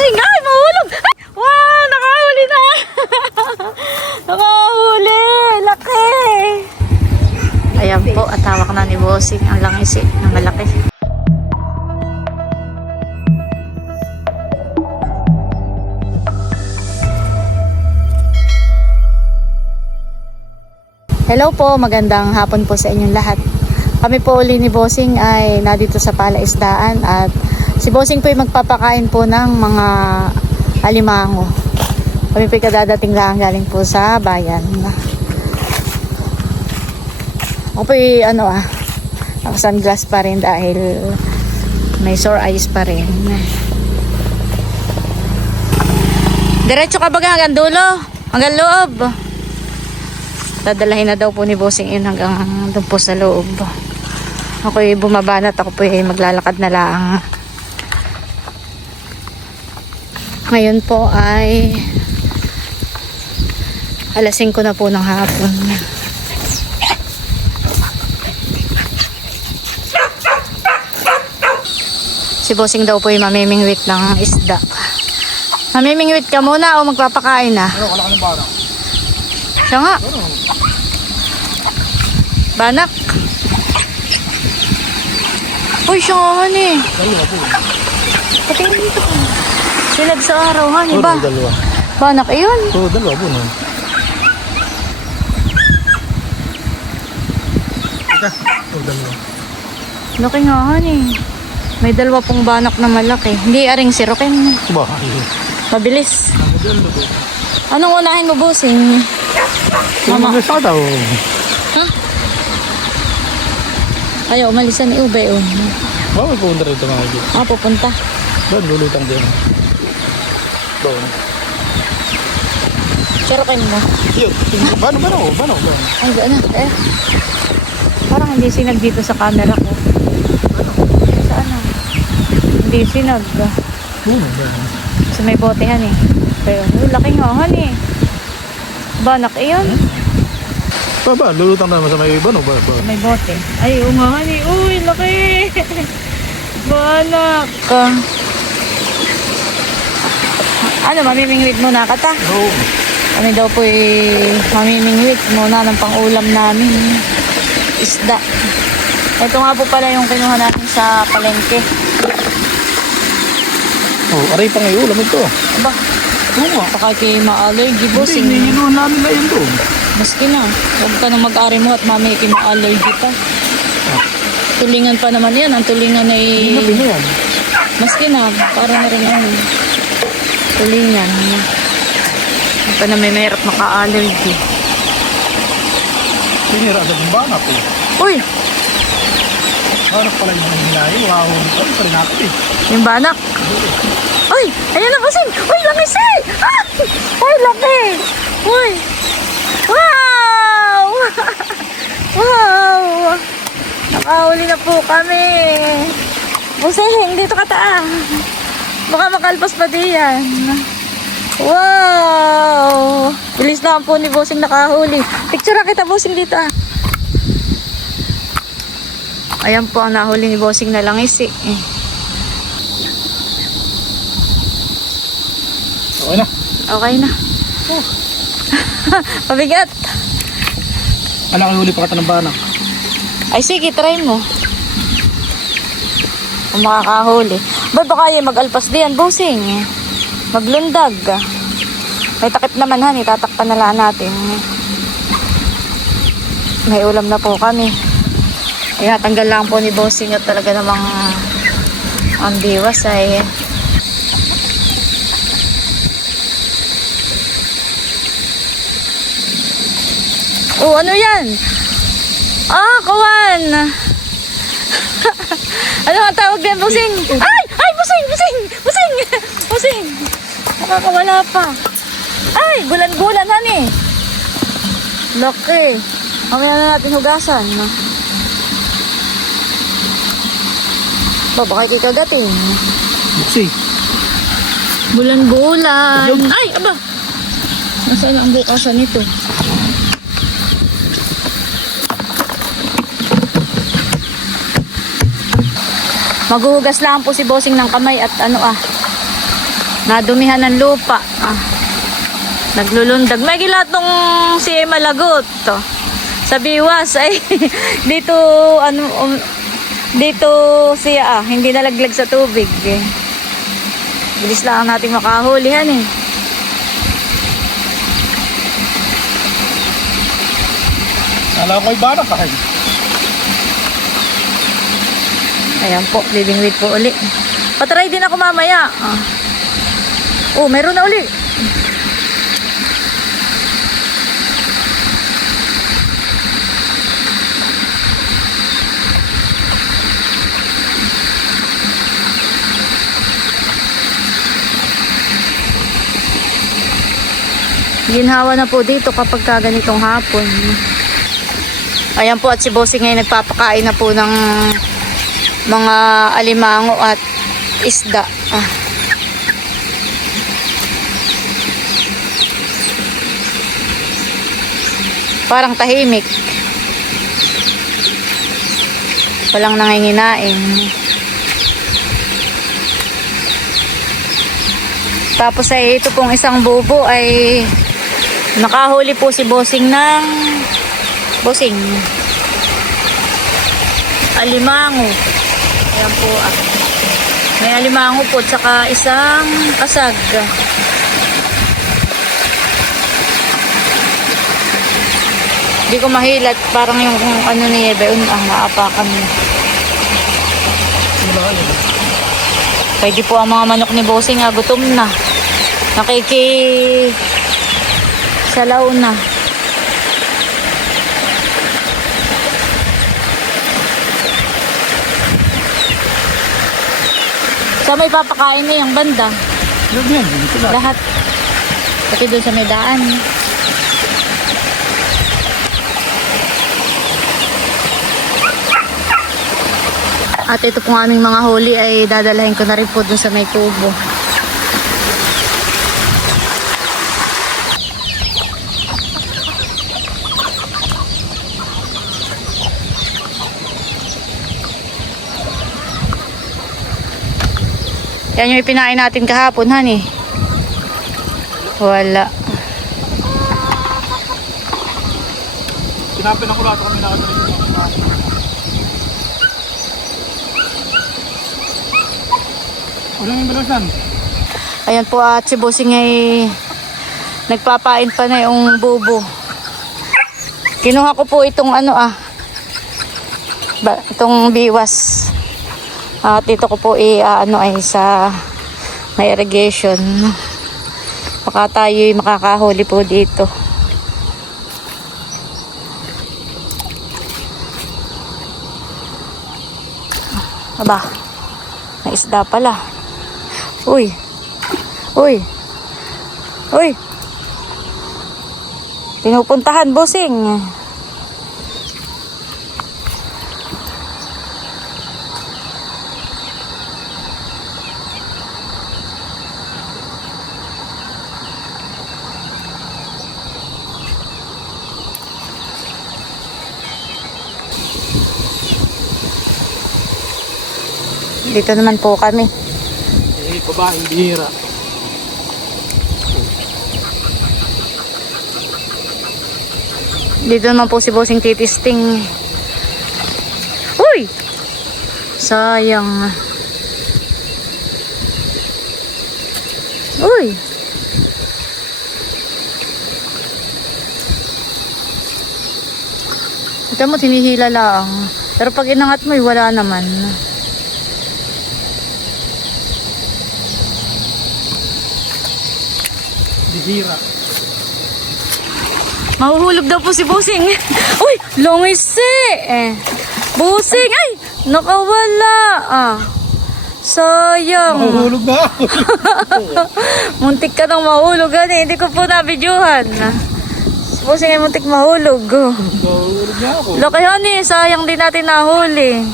bossing! Ay, mahulog! Ay, wow, nakahuli na! Nakahuli! Laki! Ayan po, at hawak na ni bossing ang langis ng malaki. Hello po, magandang hapon po sa inyong lahat. Kami po uli ni Bossing ay nadito sa Palaisdaan at si Bossing po ay magpapakain po ng mga alimango. Kami po ay kadadating lang galing po sa bayan. Ako po ay naka-sunglass pa rin dahil may sore eyes pa rin. Diretso ka ba hanggang dulo? Hanggang loob? Dadalahin na daw po ni Bossing yun hanggang doon po sa loob. Ako'y bumabanat, ako po ay maglalakad na lang. Ngayon po ay alas 5 na po ng hapon. Si Bossing daw po ay mamimingwit ng isda. Mamimingwit ka muna o magpapakain na? Ano, kalaki ng banak. Siya nga. Banak. Uy, siya nga hani. Dalawa po. Patingin dito. Silag sa araw hani ba? Dalawa. Banak iyon. Oo, dalawa po. No? Dalawa. Laki nga hani. May dalawa pong banak na malaki. Hindi aring sirokin. Ba? Mabilis. Anong unahin mo, Bossing? Mama. Mama. Sa daw. Ha? Ayaw, umalisan ni Ube. Bawal pupunta rito mga kaibigan. Pupunta. Doon, lulutang din. Doon. Sirokin mo. Yun. Bano? Ay, gano'n. Parang hindi sinag dito sa camera ko. Saan na? Hindi sinag. Kasi may botehan eh. Pero, laki nga hani. Banak iyon. Ba, lulutang naman sa may bano ba? May bote. Ay, nga hani. Uy, laki. Banak. Ano, mamimingwit muna ka ta? Oo. Kami daw po mamimingwit muna ng pang-ulam namin. Isda. Ito nga po pala yung kinuha natin sa palengke. Oh, aray pa ngayon, ulam ito. Aba, baka kay ma-allergy, Bossing. Hindi, hinihinuhan namin na yun doon. Maski na, huwag ka nang mag-ari mo at mamay kay ma-allergy pa. Tulingan pa naman yan. Ang tulingan ay... Hindi na yan. Maski na, para na rin ano. Tulingan. Ang pa na may mahirap maka-allergy. Pinira sa bumbana po. Uy! Banak pala yung hinahin. Wow, ano pa rin natin eh. Yung banak. Uy! Ayan na, Bossing! Uy, langis eh! Ah! Uy, laki! Uy! Wow! Wow! Nakahuli na po kami. Bossing, dito ka taa. Baka makalpas pa diyan. Wow! Bilis naman po ni Bossing nakahuli. Picture kita, Bossing, dito ah. Ayan po ang nahuli ni Bossing na langis eh. Okay na. Okay na. Pabigat. Alam ko huli pa kata ng banak. Ay sige, try mo. Kung makakahuli. Ba't baka yung mag-alpas diyan, Bossing? Maglundag. May takip naman han, tatakpan na lang natin. May ulam na po kami. Kaya tanggal lang po ni Bossing at talaga namang ang diwas ay oh, ano yan? Kawan! Ano ang tawag din, Bossing? Ay! Ay, Bossing! Bossing! Nakakawala pa. Ay, gulan-gulan, hani. Laki. Mamaya na natin hugasan. Baka kayo kagating. Buksi. Bulan-bulan. Ay, aba. Nasaan ang bukasan nito? Maghuhugas lang po si Bossing ng kamay at Nadumihan ng lupa. Naglulundag. May gilat nung si Malagot. Sa biwas ay dito dito siya hindi nalaglag sa tubig. Bilis lang natin makahulihan eh. Alam ko'y barak ka kayo. Ayan po, living weight po uli. Patry din ako mamaya. Oh, meron na uli. Ginhawa na po dito kapag ganitong hapon. Ayan po, at si Bossing ngayon nagpapakain na po ng mga alimango at isda. Parang tahimik. Walang nanginginain. Tapos ay ito pong isang bubo ay nakahuli po si Bossing ng alimango. Ayan po may alimango po tsaka isang kasag. Hindi ko mahilat, parang yung ano ni Beun naapakan niya. Pwede po ang mga manok ni Bossing gutom na. Salaw na. So may papakain na yung banda. Lahat. Pati doon sa may daan. At ito pong aming mga huli ay dadalahin ko na rin po doon sa may kubo. Yan yung ipinain natin kahapon, honey. Wala. Sinapin ako lahat kami nakatarin. Ano yung balasan? Ayan po, at si Bossing ay nagpapain pa na yung bubo. Kinuha ko po itong itong biwas. At dito ko po ay sa may irrigation. Baka tayo'y makakahuli po dito. Aba, may isda pala. Uy. Pinupuntahan, Bossing. Dito naman po kami. Babaeng bihira. Dito naman po si Bossing titisting. Uy! Sayang. Uy! Ito mo, tinihila lang. Pero pag inangat mo, wala naman. Bihira. Mahuhulog daw po si Bossing. Uy! Longisi! Bossing! Ay! Nakawala! Sayang. Mahuhulog na ako. Muntik ka nang mahulog. Hindi ko po nabidyohan. Si Bossing ay muntik mahulog. Mahuhulog na ako. Laki honey, sayang din natin nahuli.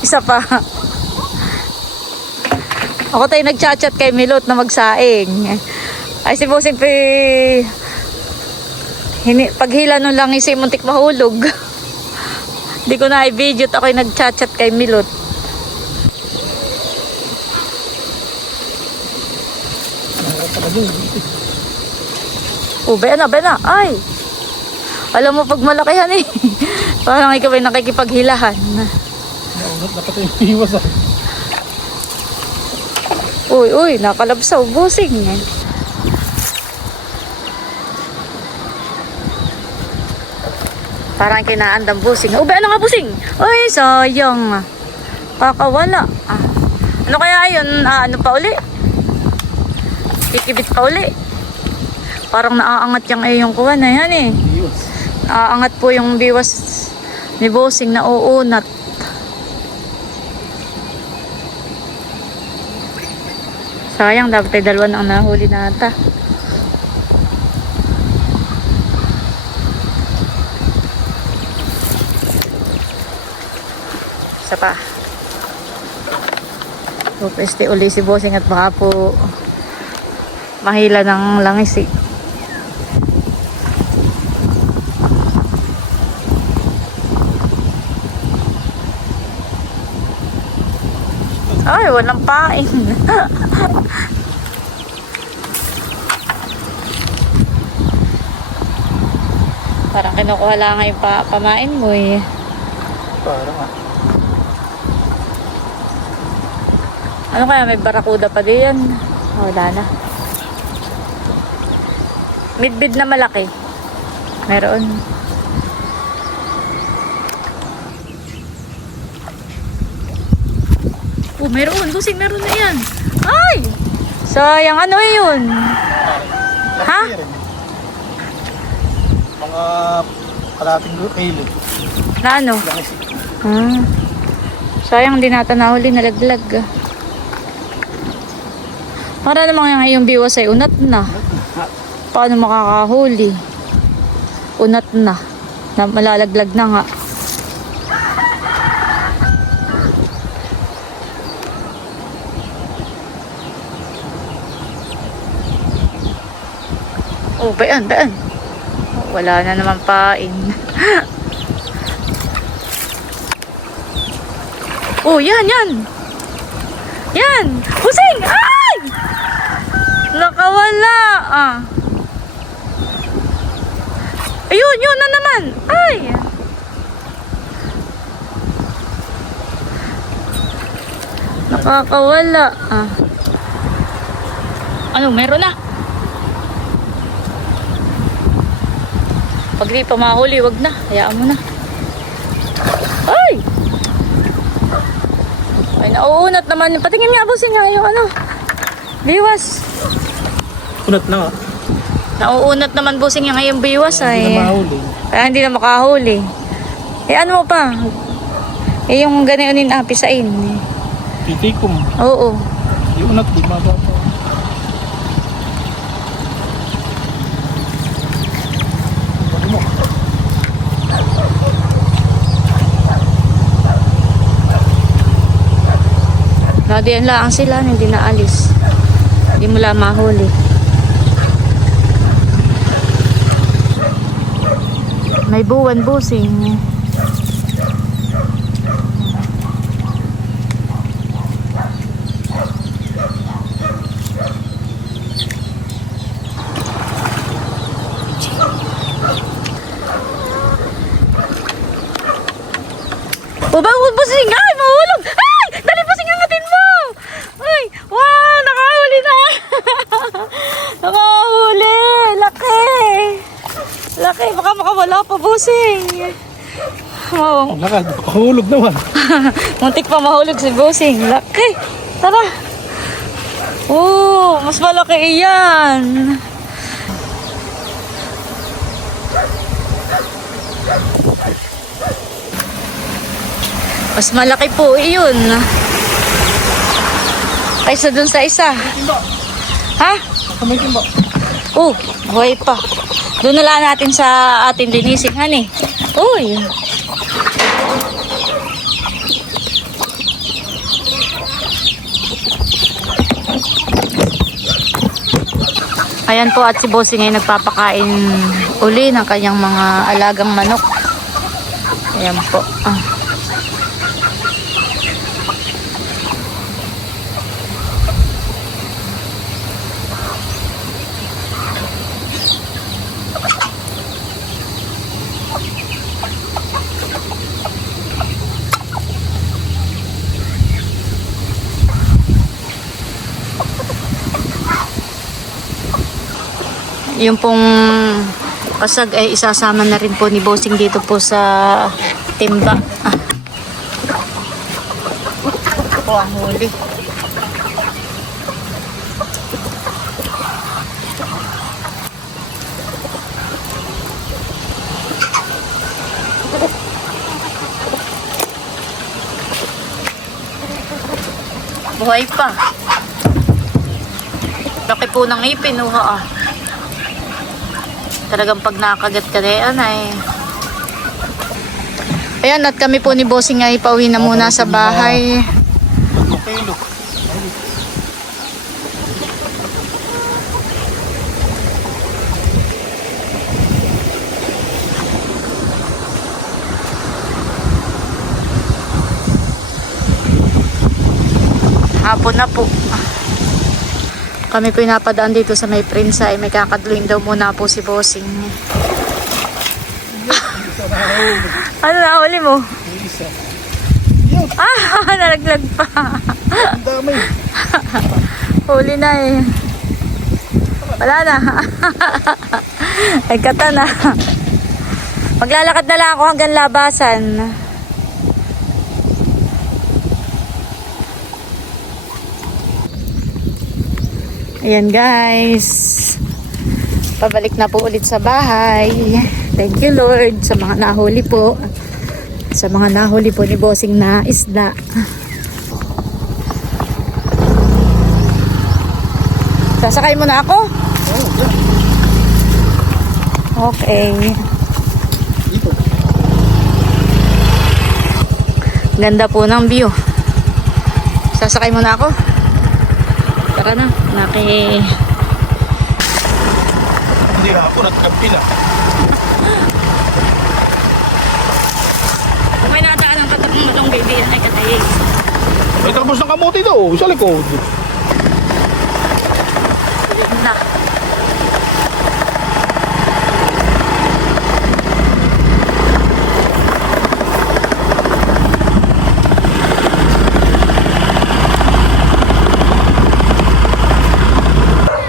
Isa pa. Ako tayo nagchat-chat kay Milot na magsaing. Ay si Bossing paghila nun lang isi muntik mahulog. Hindi ko na i-video at ako'y nagchat-chat kay Milot. Ado. Oh, bena, bena. Ay! Alam mo pag malakihan eh. Parang ikaw ay nakikipaghilahan. Naunat na pati yung iwas ah. Uy, uy, nakalabsaw. Busing. Parang kinaandang busing. Ube, ano nga busing? Uy, sayang. Kakawala. Ah. Ano kaya yun? Ano pa uli? Kikibit pa uli. Parang naaangat yung kuha na yan eh. Iwas. Naaangat po yung biwas ni busing na uunat. Sayang, dapat ay dalawa na ang nahuli nata. Isa pa. Pupeste uli si bossing at baka po mahila ng langis eh. Ay, walang pain. Parang kinukuha lang nga yung pamain mo eh. Parang ah. Ano kaya, may barakuda pa din yan? Wala na. Midbid na malaki. Meron. Oh, meron. Busing, meron na yan. Ay! Sayang, ano yun? Ha? Mga kalating kilo. Na ano? Langis. Ah. Sayang, di nata nahuli, nalaglag. Para namang yung biwas ay unat na. Paano makakahuli? Unat na. Na malalaglag na nga. Oh, bayan, bayan. Wala na naman pain. Oh, yan, yan. Yan. Busing! Ay! Nakawala. Ah. Ayun, yun na naman. Ay! Nakakawala. Ah. Ano, meron na. Pag di pa mahuli, wag na. Hayaan mo na. Ay! Ay, nauunat naman. Patingin nga, busing nga yung ano. Biwas. Unat na nga. Nauunat naman busing yung ngayong biwas Hindi ay. na mahuli. Kaya hindi na makahuli. Eh ano mo pa? Eh yung ganyan pisain. Titikom. Oo. Yung unat, di mababa. Nadiyan lang sila, hindi na alis. Hindi mo lang mahuli. May buwan busing. Bubawag busing! Ay, mahulog! Ay! Dali busing, angatin mo! Ay! Wow! Nakahuli na! Nakahuli! Laki! Laki! Baka makawala pa busing! Oh. Ang lakad, makahulog naman. Muntik pa mahulog si busing. Laki! Tara! Oh! Mas malaki iyan! Mas malaki po iyon. Kaysa dun sa isa. Ha? Kamay timba. Oh, buhay pa. Doon na lang natin sa ating linisin, honey. Uy. Ayan po, at si Bossing ay nagpapakain uli ng kanyang mga alagang manok. Ayan po. Ah. Yung pong kasag ay isasama na rin po ni Bossing dito po sa timba. Ako ang huli. Buhay pa. Laki po ng ipin, Talagang pag nakagat ka na yan ay... Ayan, at kami po ni Bossing ay pauwi na muna sa bahay. Hapon na po. Kami po napadaan dito sa may Prinsa ay may kakadluin daw muna po si Bossing. Ano na huli mo? Nalaglag pa. Ang dami. Huli na eh. Wala na. Ay kata na. Maglalakad na lang ako hanggang labasan. Ayan guys, pabalik na po ulit sa bahay. Thank you Lord sa mga nahuli po. Sa mga nahuli po ni Bossing na isda. Sasakay mo na ako? Okay. Ganda po ng view. Sasakay mo na ako? Tara na, Hindi na ako nagkampila. May nataan ang katok mo itong baby yan ay katay. May talbos ng kamuti daw, sa likod. Na.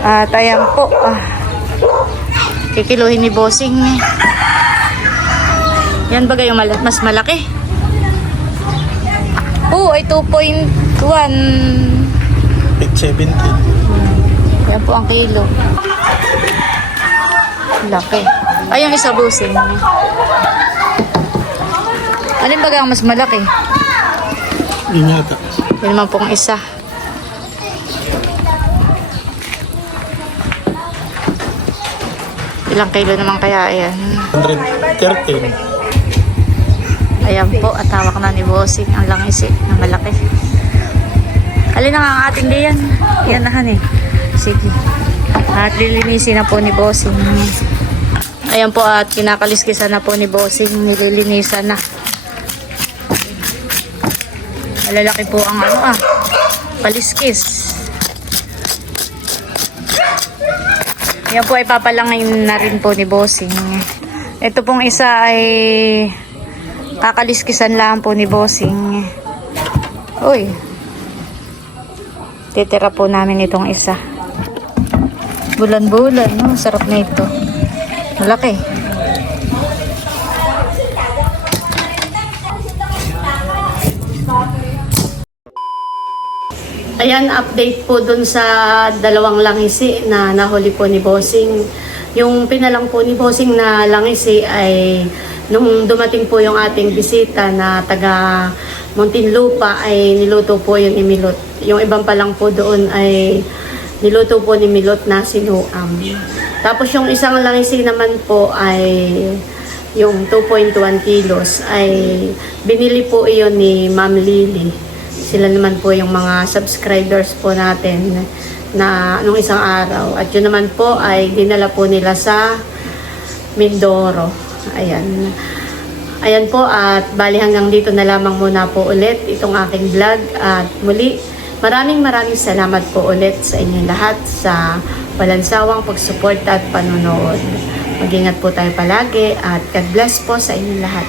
At ayan po, kikiluhin ni Bossing. Yan bagay yung mas malaki. Ay 2.1. 8.70. Yan po ang kilo. Laki. Ay, yung isa Bossing. Alin bagay ang mas malaki? Yun yata. Yun naman pong isa. Ilang kilo naman kaya yan? 113. Ayan po, at hawak na ni Bossing ang langisi na malaki. Alin na nga ang ating diyan? Yan nahan eh. Sige. At lilinisin na po ni Bossing. Ayan po, at kinakaliskisan na po ni Bossing. Nililinisan na. Malalaki po ang paliskis. Yan po ay papalangin na rin po ni Bossing. Ito pong isa ay kakaliskisan lang po ni Bossing. Uy. Titira po namin itong isa. Bulan-bulan, no? Sarap na ito. Malaki. Ayan, update po dun sa dalawang langisi na nahuli po ni Bossing. Yung pinalang po ni Bossing na langisi ay nung dumating po yung ating bisita na taga Muntinlupa ay niluto po yung imilot. Yung ibang palang po doon ay niluto po ni Milot na sinuam. Tapos yung isang langisi naman po ay yung 2.1 kilos ay binili po iyon ni Ma'am Lily. Sila naman po yung mga subscribers po natin na nung isang araw. At yun naman po ay dinala po nila sa Mindoro. Ayan. Ayan po, at bali hanggang dito na lamang muna po ulit itong aking vlog. At muli, maraming salamat po ulit sa inyong lahat sa walang sawang pagsuporta at panonood. Mag-ingat po tayo palagi at God bless po sa inyong lahat.